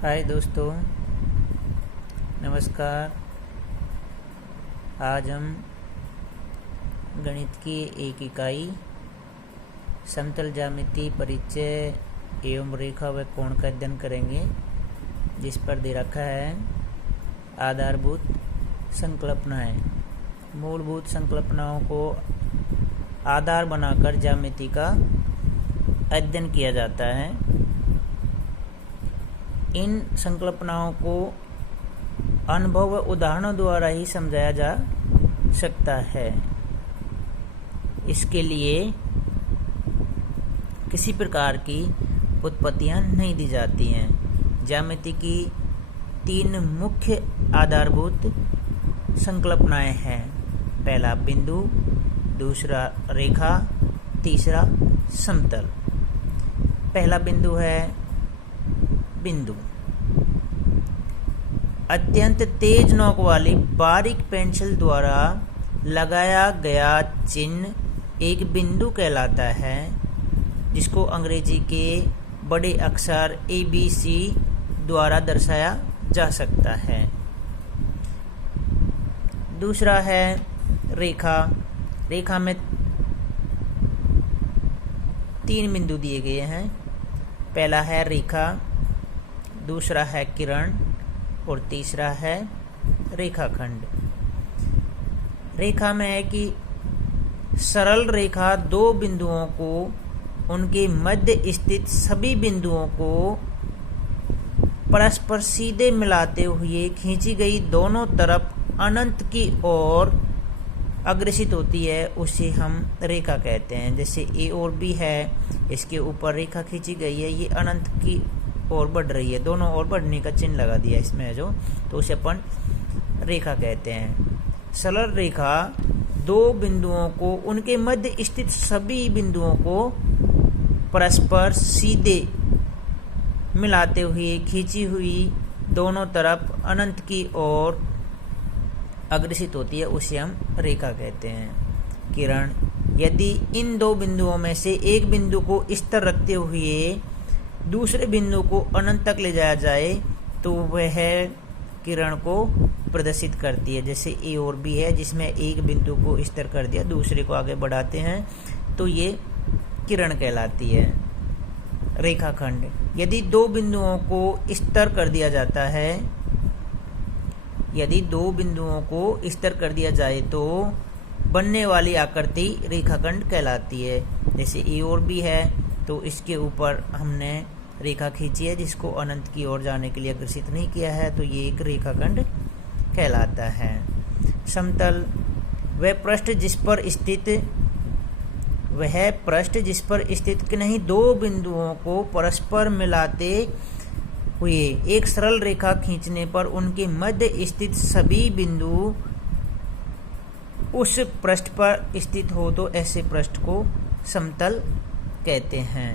हाय दोस्तों, नमस्कार। आज हम गणित की एक इकाई समतल ज्यामिति परिचय एवं रेखा व कोण का अध्ययन करेंगे, जिस पर दे रखा है आधारभूत संकल्पनाएं। मूलभूत संकल्पनाओं को आधार बनाकर ज्यामिति का अध्ययन किया जाता है। इन संकल्पनाओं को अनुभव व उदाहरणों द्वारा ही समझाया जा सकता है। इसके लिए किसी प्रकार की उत्पत्तियां नहीं दी जाती हैं। ज्यामिति की 3 मुख्य आधारभूत संकल्पनाएं हैं। पहला बिंदु, दूसरा रेखा, तीसरा समतल। पहला बिंदु है बिंदु। अत्यंत तेज नोक वाली बारीक पेंसिल द्वारा लगाया गया चिन्ह एक बिंदु कहलाता है, जिसको अंग्रेजी के बड़े अक्षर ABC द्वारा दर्शाया जा सकता है। दूसरा है रेखा। रेखा में 3 बिंदु दिए गए हैं। पहला है रेखा, दूसरा है किरण और तीसरा है रेखाखंड। रेखा में है कि सरल रेखा 2 बिंदुओं को उनके मध्य स्थित सभी बिंदुओं को परस्पर सीधे मिलाते हुए खींची गई दोनों तरफ अनंत की ओर अग्रसित होती है, उसे हम रेखा कहते हैं। जैसे A और B है, इसके ऊपर रेखा खींची गई है, ये अनंत की ओर बढ़ रही है, दोनों ओर बढ़ने का चिन्ह लगा दिया इसमें जो, तो उसे अपन रेखा कहते हैं। सरल रेखा 2 बिंदुओं को उनके मध्य स्थित सभी बिंदुओं को परस्पर सीधे मिलाते हुए खींची हुई दोनों तरफ अनंत की ओर अग्रसित होती है, उसे हम रेखा कहते हैं। किरण, यदि इन 2 बिंदुओं में से एक बिंदु को स्थिर रखते हुए दूसरे बिंदु को अनंत तक ले जाया जाए तो वह किरण को प्रदर्शित करती है। जैसे A और B है, जिसमें एक बिंदु को स्थिर कर दिया, दूसरे को आगे बढ़ाते हैं तो ये किरण कहलाती है। रेखाखंड, यदि 2 बिंदुओं को स्थिर कर दिया जाता है, यदि 2 बिंदुओं को स्थिर कर दिया जाए तो बनने वाली आकृति रेखाखंड कहलाती है। जैसे A और B है, तो इसके ऊपर हमने रेखा खींची है, जिसको अनंत की ओर जाने के लिए अग्रसित नहीं किया है, तो ये एक रेखाखंड कहलाता है। समतल, वह पृष्ठ जिस पर स्थित किन्हीं 2 बिंदुओं को परस्पर मिलाते हुए एक सरल रेखा खींचने पर उनके मध्य स्थित सभी बिंदु उस पृष्ठ पर स्थित हो तो ऐसे पृष्ठ को समतल कहते हैं।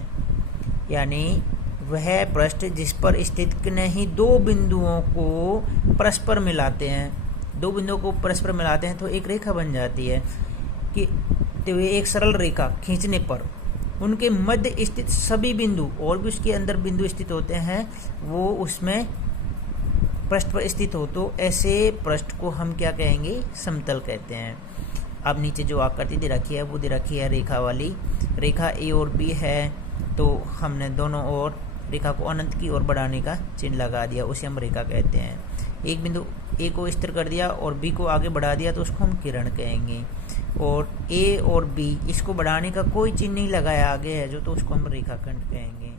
यानी वह पृष्ठ जिस पर स्थित नहीं 2 बिंदुओं को परस्पर मिलाते हैं, 2 बिंदुओं को परस्पर मिलाते हैं तो एक रेखा बन जाती है कि तो ये एक सरल रेखा खींचने पर उनके मध्य स्थित सभी बिंदु और भी उसके अंदर बिंदु स्थित होते हैं, वो उसमें पृष्ठ पर स्थित हो तो ऐसे पृष्ठ को हम क्या कहेंगे? समतल कहते हैं। अब नीचे जो आकृति दे रखी है वो दे रखी है रेखा वाली। रेखा A और B है, तो हमने दोनों ओर रेखा को अनंत की ओर बढ़ाने का चिन्ह लगा दिया, उसे हम रेखा कहते हैं। एक बिंदु A को स्थिर कर दिया और B को आगे बढ़ा दिया तो उसको हम किरण कहेंगे। और A और B इसको बढ़ाने का कोई चिन्ह नहीं लगाया आगे है जो, तो उसको हम रेखाखंड कहेंगे।